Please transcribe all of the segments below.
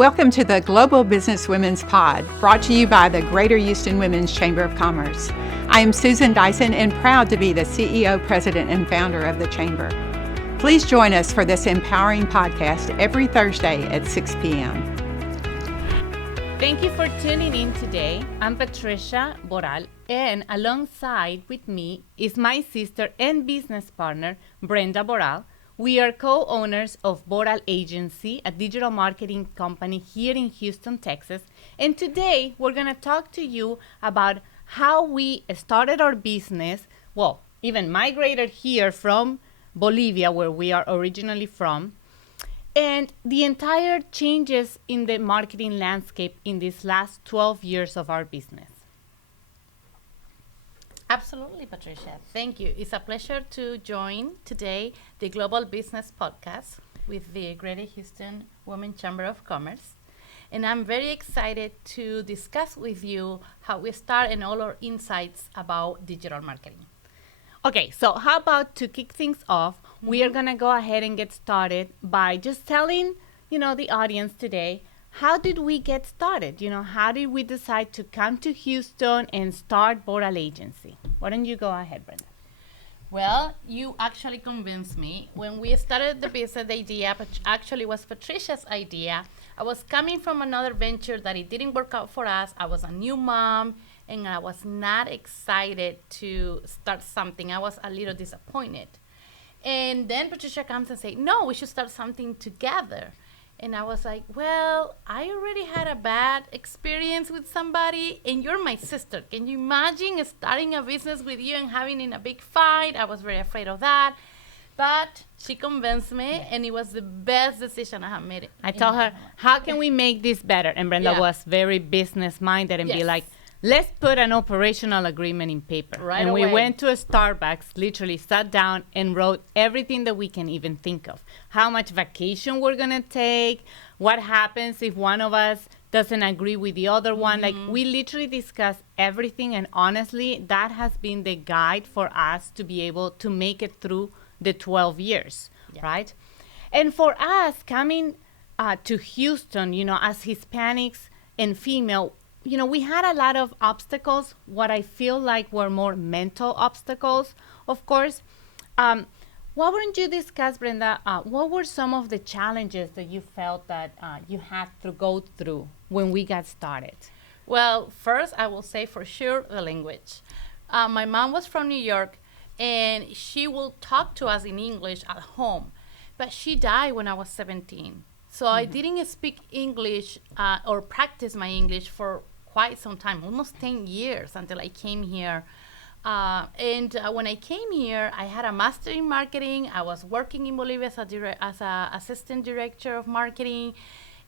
Welcome to the Global Businesswomen's Pod, brought to you by the Greater Houston Women's Chamber of Commerce. I am Susan Dyson and proud to be the CEO, President, and founder of the Chamber. Please join us for this empowering podcast every Thursday at 6 p.m. Thank you for tuning in today. I'm Patricia Boral, and alongside with me is my sister and business partner, Brenda Boral. We are co-owners of Boral Agency, a digital marketing company here in Houston, Texas. And today we're going to talk to you about how we started our business, well, even migrated here from Bolivia, where we are originally from, and the entire changes in the marketing landscape in these last 12 years of our business. Absolutely, Patricia. Thank you. It's a pleasure to join today the Global Business Podcast with the Greater Houston Women's Chamber of Commerce. And I'm very excited to discuss with you how we start and all our insights about digital marketing. Okay, so how about to kick things off, we are going to go ahead and get started by just telling, the audience today, how did we get started? How did we decide to come to Houston and start Boral Agency? Why don't you go ahead, Brenda? Well, you actually convinced me. When we started the business, the idea actually was Patricia's idea. I was coming from another venture that it didn't work out for us. I was a new mom, and I was not excited to start something. I was a little disappointed. And then Patricia comes and says, no, we should start something together. And I was like, well, I already had a bad experience with somebody, and you're my sister. Can you imagine starting a business with you and having a big fight? I was very afraid of that. But she convinced me, and it was the best decision I have made. I told her, how can we make this better? And Brenda was very business-minded and be like, let's put an operational agreement in paper. Right and away. We went to a Starbucks, literally sat down and wrote everything that we can even think of. How much vacation we're going to take, what happens if one of us doesn't agree with the other one. Like, we literally discussed everything, and honestly, that has been the guide for us to be able to make it through the 12 years, right? And for us, coming to Houston, as Hispanics and female, we had a lot of obstacles, what I feel like were more mental obstacles, of course. Why wouldn't you discuss, Brenda, what were some of the challenges that you felt that you had to go through when we got started? Well, first, I will say for sure the language. My mom was from New York, and she will talk to us in English at home, but she died when I was 17. So I didn't speak English or practice my English for quite some time, almost 10 years until I came here. And when I came here, I had a master in marketing. I was working in Bolivia as an assistant director of marketing.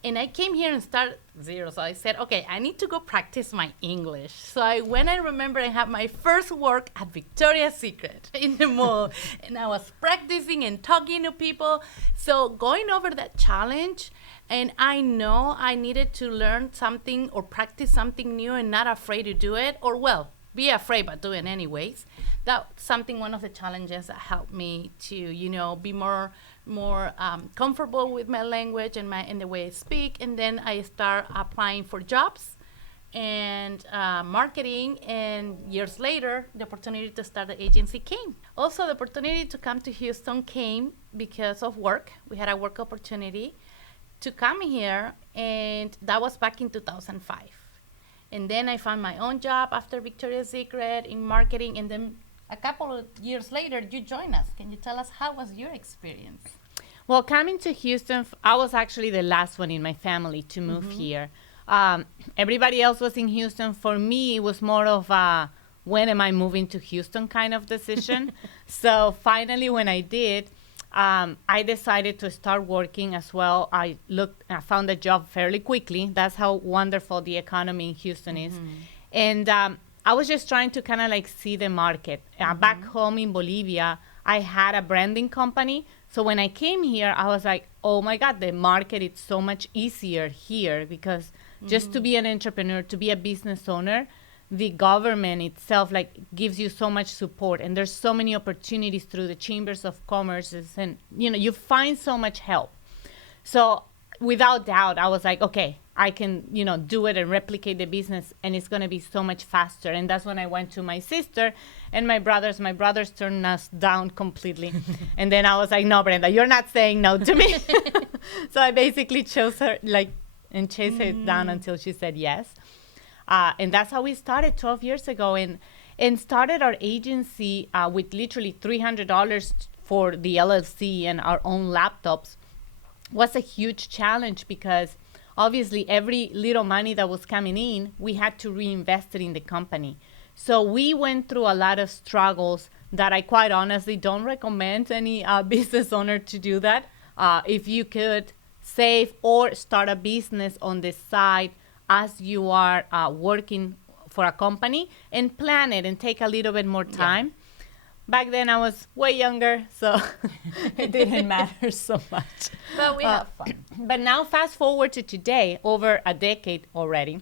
And I came here and started zero. So I said, okay, I need to go practice my English. So I remember I had my first work at Victoria's Secret in the mall. And I was practicing and talking to people. So going over that challenge, and I know I needed to learn something or practice something new and not afraid to do it. Or, well, be afraid but do it anyways. That's one of the challenges that helped me to, be more comfortable with my language and the way I speak. And then I start applying for jobs and marketing, and years later the opportunity to start the agency came. Also, the opportunity to come to Houston came because of work. We had a work opportunity to come here, and that was back in 2005. And then I found my own job after Victoria's Secret in marketing, and then a couple of years later, you joined us. Can you tell us how was your experience? Well, coming to Houston, I was actually the last one in my family to move here. Everybody else was in Houston. For me, it was more of a, when am I moving to Houston kind of decision. So finally, when I did, I decided to start working as well. I found a job fairly quickly. That's how wonderful the economy in Houston is. And I was just trying to kind of see the market. Back home in Bolivia, I had a branding company. So when I came here, I was like, oh my God, the market is so much easier here because just to be an entrepreneur, to be a business owner, the government itself gives you so much support, and there's so many opportunities through the chambers of commerce, and you find so much help. So without doubt, I was like, okay, I can, do it and replicate the business, and it's going to be so much faster. And that's when I went to my sister and my brothers. My brothers turned us down completely. And then I was like, no, Brenda, you're not saying no to me. So I basically chose her, and chased her down until she said yes. And that's how we started 12 years ago, and started our agency with literally $300 for the LLC and our own laptops. Was a huge challenge because obviously every little money that was coming in, we had to reinvest it in the company. So we went through a lot of struggles that I quite honestly don't recommend any business owner to do that. If you could save or start a business on the side as you are working for a company, and plan it and take a little bit more time. Yeah. Back then I was way younger, so it didn't matter so much. But we have fun. But now fast forward to today, over a decade already,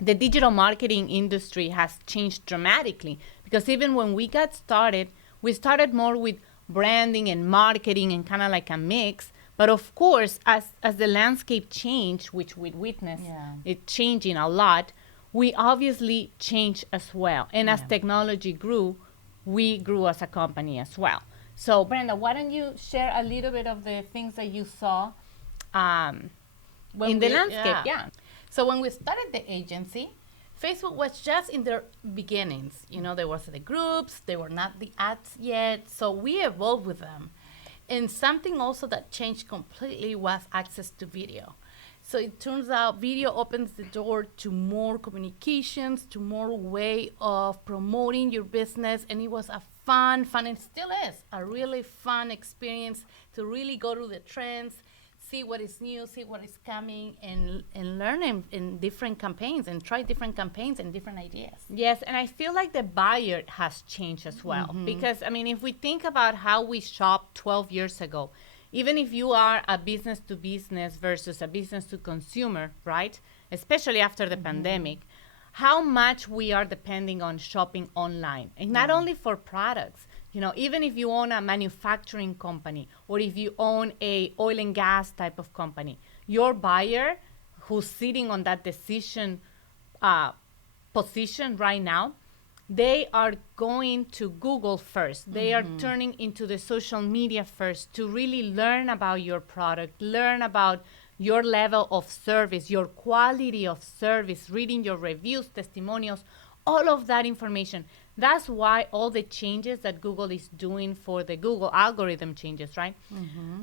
the digital marketing industry has changed dramatically, because even when we got started, we started more with branding and marketing and kind of like a mix. But of course, as the landscape changed, which we witnessed it changing a lot, we obviously changed as well. And as technology grew, we grew as a company as well. So Brenda, why don't you share a little bit of the things that you saw in the landscape? Yeah. So when we started the agency, Facebook was just in their beginnings. There was the groups, they were not the ads yet. So we evolved with them. And something also that changed completely was access to video. So it turns out video opens the door to more communications, to more way of promoting your business. And it was a fun, and still is, a really fun experience to really go to the trends, see what is new, see what is coming, and learn in different campaigns and try different campaigns and different ideas. Yes, and I feel like the buyer has changed as well. Because, if we think about how we shopped 12 years ago, even if you are a business to business versus a business to consumer, right? Especially after the pandemic, how much we are depending on shopping online. And not only for products, even if you own a manufacturing company, or if you own a oil and gas type of company, your buyer who's sitting on that decision position right now, they are going to Google first. They are turning into the social media first to really learn about your product, learn about your level of service, your quality of service, reading your reviews, testimonials, all of that information. That's why all the changes that Google is doing for the Google algorithm changes, right?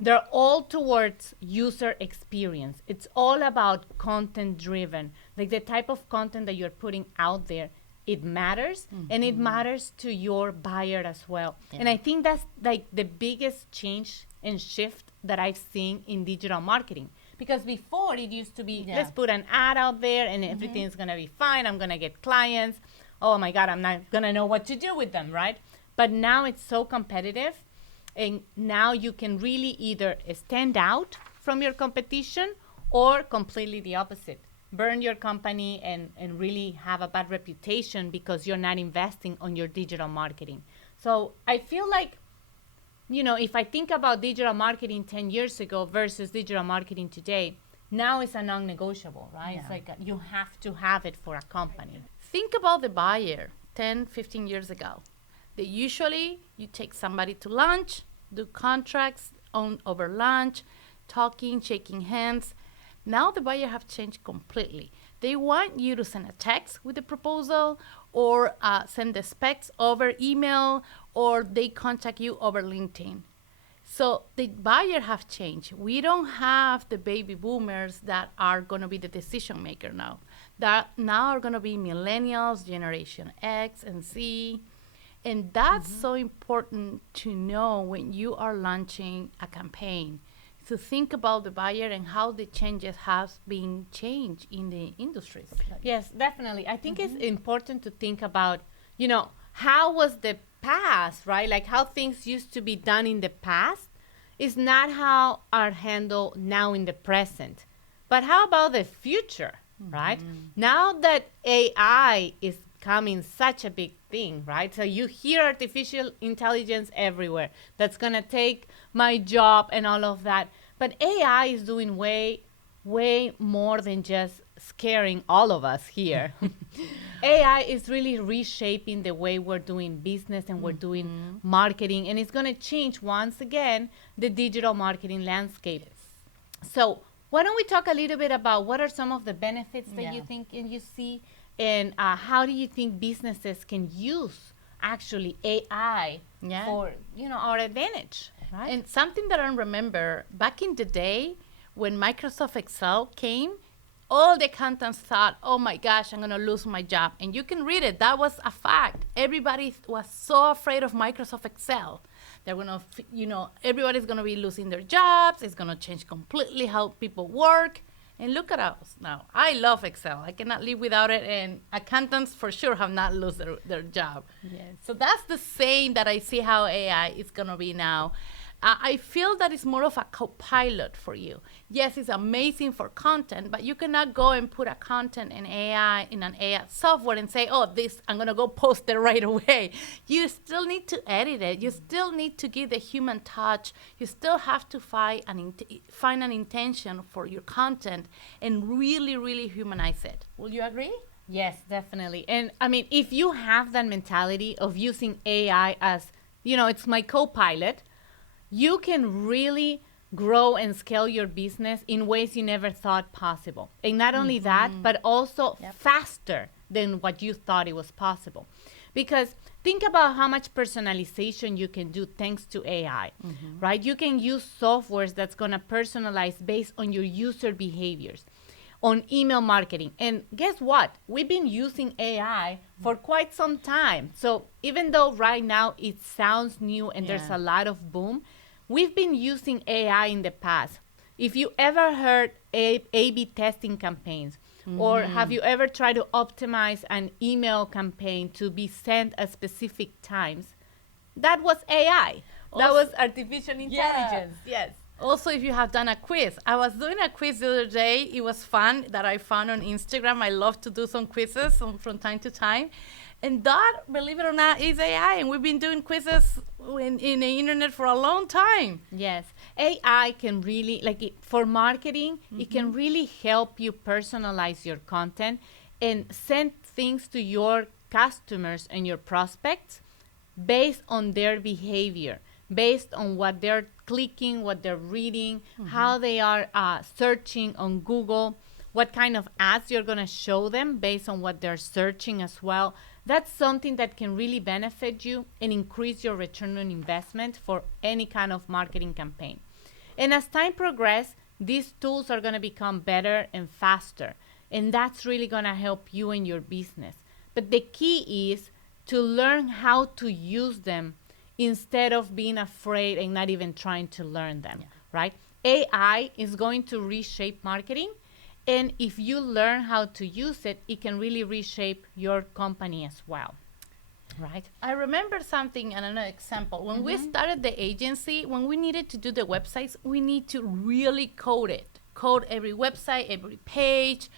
They're all towards user experience. It's all about content driven, like the type of content that you're putting out there. It matters, and it matters to your buyer as well. And I think that's like the biggest change and shift that I've seen in digital marketing. Because before it used to be, let's put an ad out there and everything is going to be fine. I'm going to get clients. Oh my God, I'm not going to know what to do with them, right? But now it's so competitive, and now you can really either stand out from your competition or completely the opposite. Burn your company and really have a bad reputation because you're not investing on your digital marketing. So I feel like, if I think about digital marketing 10 years ago versus digital marketing today, now it's a non-negotiable, right? It's like you have to have it for a company. Think about the buyer 10, 15 years ago. They usually, you take somebody to lunch, do contracts over lunch, talking, shaking hands. Now the buyer have changed completely. They want you to send a text with the proposal, or send the specs over email, or they contact you over LinkedIn. So the buyer have changed. We don't have the baby boomers that are going to be the decision maker now. That now are going to be millennials, Generation X and Z. And that's so important to know when you are launching a campaign, to think about the buyer and how the changes has been changed in the industries. Yes, definitely. I think it's important to think about, how was the past, right? Like how things used to be done in the past is not how are handled now in the present. But how about the future, right? Now that AI is becoming such a big thing, right? So you hear artificial intelligence everywhere. That's going to take my job and all of that. But AI is doing way way more than just scaring all of us here. AI is really reshaping the way we're doing business and we're doing marketing, and it's going to change once again the digital marketing landscape. So why don't we talk a little bit about what are some of the benefits that you think and you see, and how do you think businesses can use actually AI for our advantage, right? And something that I remember back in the day when Microsoft Excel came, all the accountants thought, oh my gosh, I'm going to lose my job. And you can read it. That was a fact. Everybody was so afraid of Microsoft Excel. They're going to, everybody's going to be losing their jobs. It's going to change completely how people work. And look at us now. I love Excel. I cannot live without it. And accountants for sure have not lost their job. Yes. So that's the same that I see how AI is going to be now. I feel that it's more of a co-pilot for you. Yes, it's amazing for content, but you cannot go and put a content in an AI software and say, oh, this, I'm going to go post it right away. You still need to edit it. You still need to give the human touch. You still have to find an intention for your content and really, really humanize it. Will you agree? Yes, definitely. And I mean, if you have that mentality of using AI as, it's my co-pilot, you can really grow and scale your business in ways you never thought possible. And not only that, but also faster than what you thought it was possible. Because think about how much personalization you can do thanks to AI, right? You can use softwares that's going to personalize based on your user behaviors, on email marketing. And guess what? We've been using AI for quite some time. So even though right now it sounds new and there's a lot of boom, we've been using AI in the past. If you ever heard A/B testing campaigns, or have you ever tried to optimize an email campaign to be sent at specific times, that was AI. That was artificial intelligence. Yes. Also, if you have done a quiz. I was doing a quiz the other day. It was fun that I found on Instagram. I love to do some quizzes from time to time. And that, believe it or not, is AI. And we've been doing quizzes in the internet for a long time. Yes. AI can really, for marketing, it can really help you personalize your content and send things to your customers and your prospects based on their behavior, based on what they're clicking, what they're reading, how they are searching on Google, what kind of ads you're going to show them based on what they're searching as well. That's something that can really benefit you and increase your return on investment for any kind of marketing campaign. And as time progresses, these tools are going to become better and faster. And that's really going to help you in your business. But the key is to learn how to use them instead of being afraid and not even trying to learn them, right? AI is going to reshape marketing. And if you learn how to use it, it can really reshape your company as well, right? I remember something, and another example. When we started the agency, when we needed to do the websites, we need to really code it. Code every website, every page,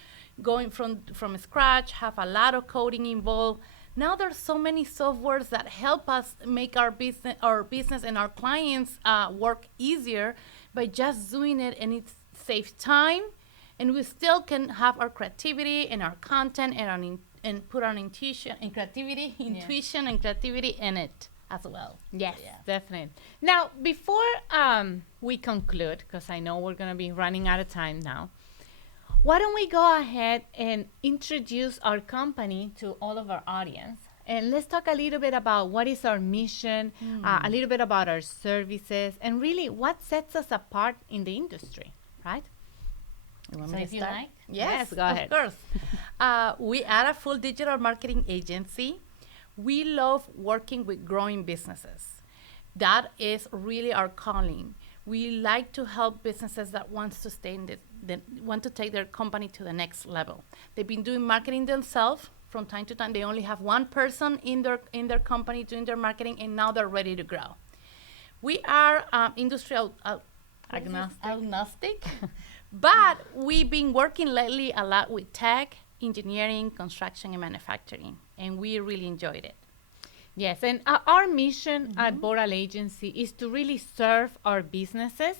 going from scratch, have a lot of coding involved. Now there's so many softwares that help us make our business and our clients work easier by just doing it, and it saves time. And we still can have our creativity and our content and put our intuition and creativity in it as well. Yes, definitely. Now, before we conclude, because I know we're going to be running out of time now, why don't we go ahead and introduce our company to all of our audience? And let's talk a little bit about what is our mission, a little bit about our services, and really what sets us apart in the industry, right? So if you like? Yes, go ahead. Of course. We are a full digital marketing agency. We love working with growing businesses. That is really our calling. We like to help businesses that want to take their company to the next level. They've been doing marketing themselves from time to time. They only have one person in their company doing their marketing, and now they're ready to grow. We are industry agnostic. But we've been working lately a lot with tech, engineering, construction, and manufacturing, and we really enjoyed it. Yes, and our mission at Boral Agency is to really serve our businesses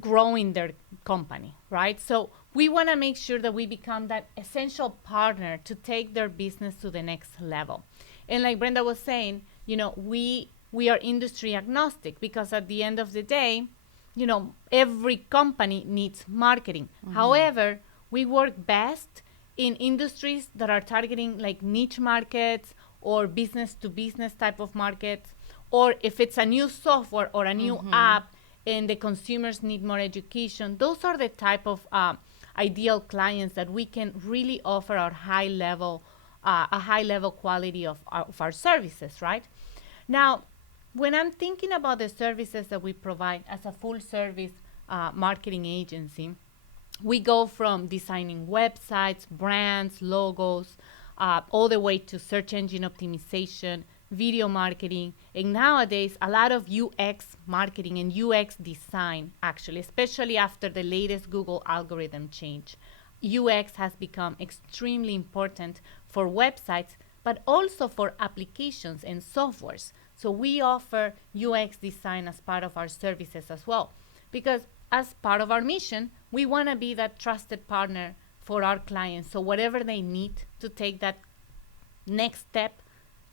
growing their company, right? So we want to make sure that we become that essential partner to take their business to the next level. And like Brenda was saying, we are industry agnostic, because at the end of the day, every company needs marketing. However, we work best in industries that are targeting like niche markets or business to business type of markets, or if it's a new software or a new app and the consumers need more education. Those are the type of ideal clients that we can really offer a high level quality of our services, right? Now, when I'm thinking about the services that we provide as a full service marketing agency, we go from designing websites, brands, logos, all the way to search engine optimization, video marketing, and nowadays a lot of UX marketing and UX design, actually, especially after the latest Google algorithm change. UX has become extremely important for websites, but also for applications and softwares. So we offer UX design as part of our services as well, because as part of our mission, we want to be that trusted partner for our clients. So whatever they need to take that next step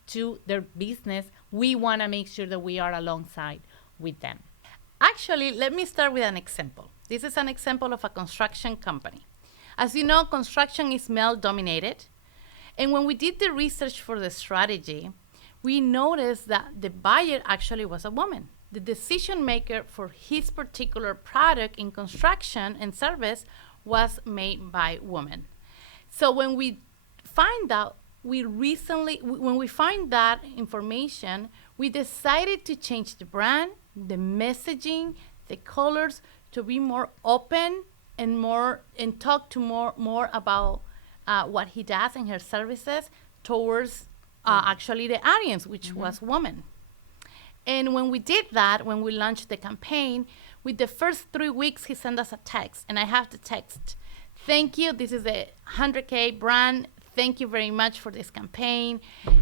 to their business, we want to make sure that we are alongside with them. Actually, let me start with an example. This is an example of a construction company. As you know, construction is male-dominated. And when we did the research for the strategy, we noticed that the buyer actually was a woman. The decision maker for his particular product in construction and service was made by women. So when we find that information, we decided to change the brand, the messaging, the colors to be more open and talk to more about what he does and her services towards actually the audience, which was women. And when we did that, when we launched the campaign, with the first 3 weeks, he sent us a text, and I have the text. Thank you. This is a 100K brand. Thank you very much for this campaign.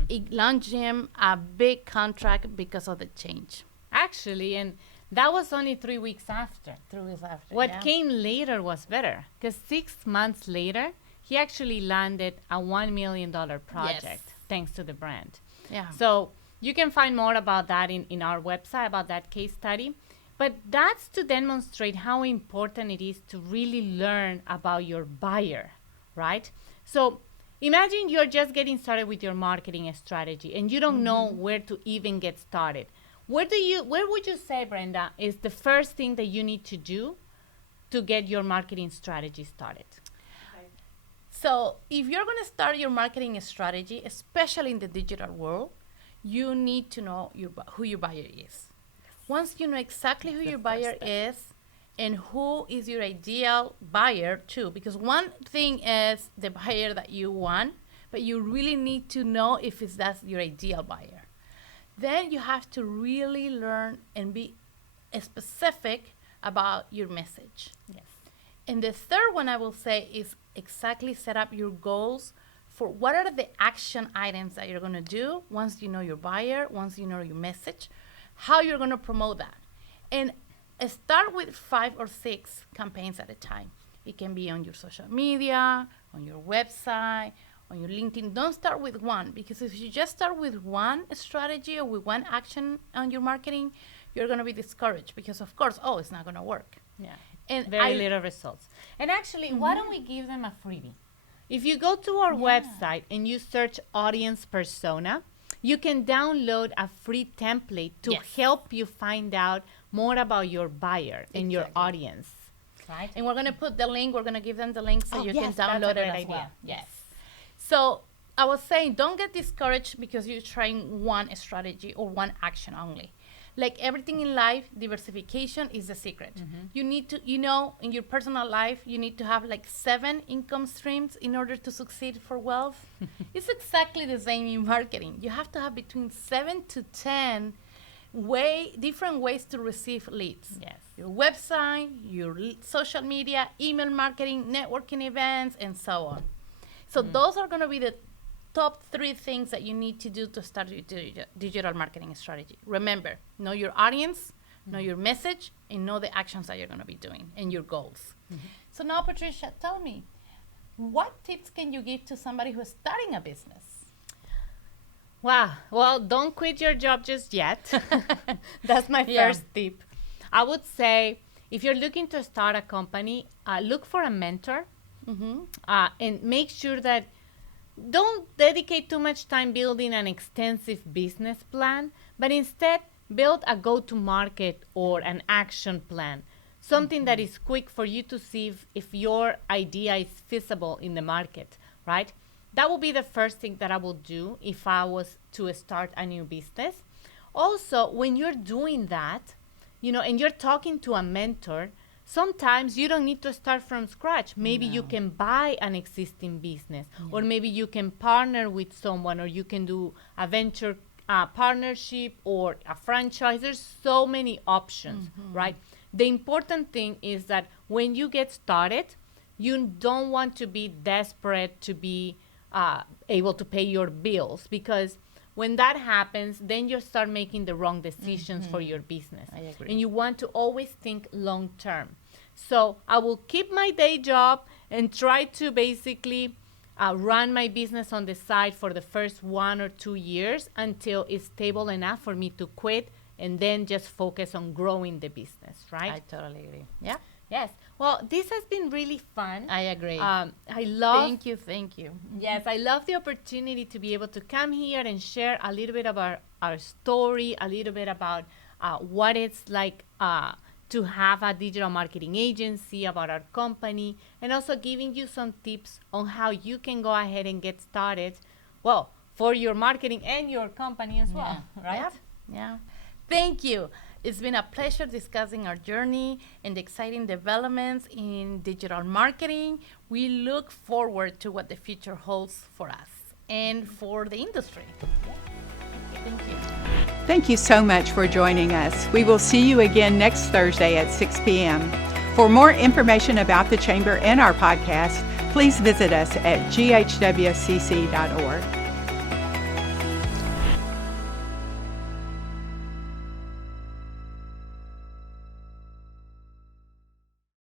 It launched him a big contract because of the change. Actually, and that was only 3 weeks after. 3 weeks after. What came later was better, because 6 months later, he actually landed a $1 million project thanks to the brand. Yeah. So you can find more about that in our website, about that case study. But that's to demonstrate how important it is to really learn about your buyer, right? So imagine you're just getting started with your marketing strategy and you don't know where to even get started. Where would you say, Brenda, is the first thing that you need to do to get your marketing strategy started? So if you're going to start your marketing strategy, especially in the digital world, you need to know who your buyer is. Once you know exactly who your buyer is and who is your ideal buyer too, because one thing is the buyer that you want, but you really need to know if that's your ideal buyer. Then you have to really learn and be specific about your message. Yes. And the third one I will say is exactly set up your goals for what are the action items that you're going to do once you know your buyer, once you know your message, how you're going to promote that. And start with 5 or 6 campaigns at a time. It can be on your social media, on your website, on your LinkedIn. Don't start with one, because if you just start with one strategy or with one action on your marketing, you're going to be discouraged because, of course, it's not going to work. Yeah. And very little results. And actually, why don't we give them a freebie? If you go to our website and you search audience persona, you can download a free template to help you find out more about your buyer and your audience. Right? And we're going to put the link, we're going to give them the link so you can download it as well. Yes. So I was saying, don't get discouraged because you're trying one strategy or one action only. Like everything in life, diversification is the secret. You need to, in your personal life, you need to have like 7 income streams in order to succeed for wealth. It's exactly the same in marketing. You have to have between 7 to 10 different ways to receive leads. Yes. Your website, your social media, email marketing, networking events, and so on. So those are going to be the top 3 things that you need to do to start your digital marketing strategy. Remember, know your audience, know your message, and know the actions that you're going to be doing and your goals. So now, Patricia, tell me, what tips can you give to somebody who's starting a business? Wow. Well, don't quit your job just yet. That's my first tip. I would say if you're looking to start a company, look for a mentor and make sure that don't dedicate too much time building an extensive business plan, but instead build a go-to-market or an action plan, something that is quick for you to see if your idea is feasible in the market, right? That would be the first thing that I will do if I was to start a new business. Also, when you're doing that, and you're talking to a mentor, sometimes you don't need to start from scratch. Maybe you can buy an existing business, or maybe you can partner with someone, or you can do a venture partnership or a franchise. There's so many options, right? The important thing is that when you get started, you don't want to be desperate to be able to pay your bills, because when that happens, then you start making the wrong decisions for your business. I agree. And you want to always think long term. So I will keep my day job and try to basically run my business on the side for the first 1 or 2 years until it's stable enough for me to quit and then just focus on growing the business, right? I totally agree. Yeah. Yes. Well, this has been really fun. I agree. I love. Thank you. Yes, I love the opportunity to be able to come here and share a little bit about our story, a little bit about what it's like to have a digital marketing agency, about our company, and also giving you some tips on how you can go ahead and get started, well, for your marketing and your company as well, right? Yeah. Thank you. It's been a pleasure discussing our journey and the exciting developments in digital marketing. We look forward to what the future holds for us and for the industry. Thank you. Thank you so much for joining us. We will see you again next Thursday at 6 p.m. For more information about the Chamber and our podcast, please visit us at ghwcc.org.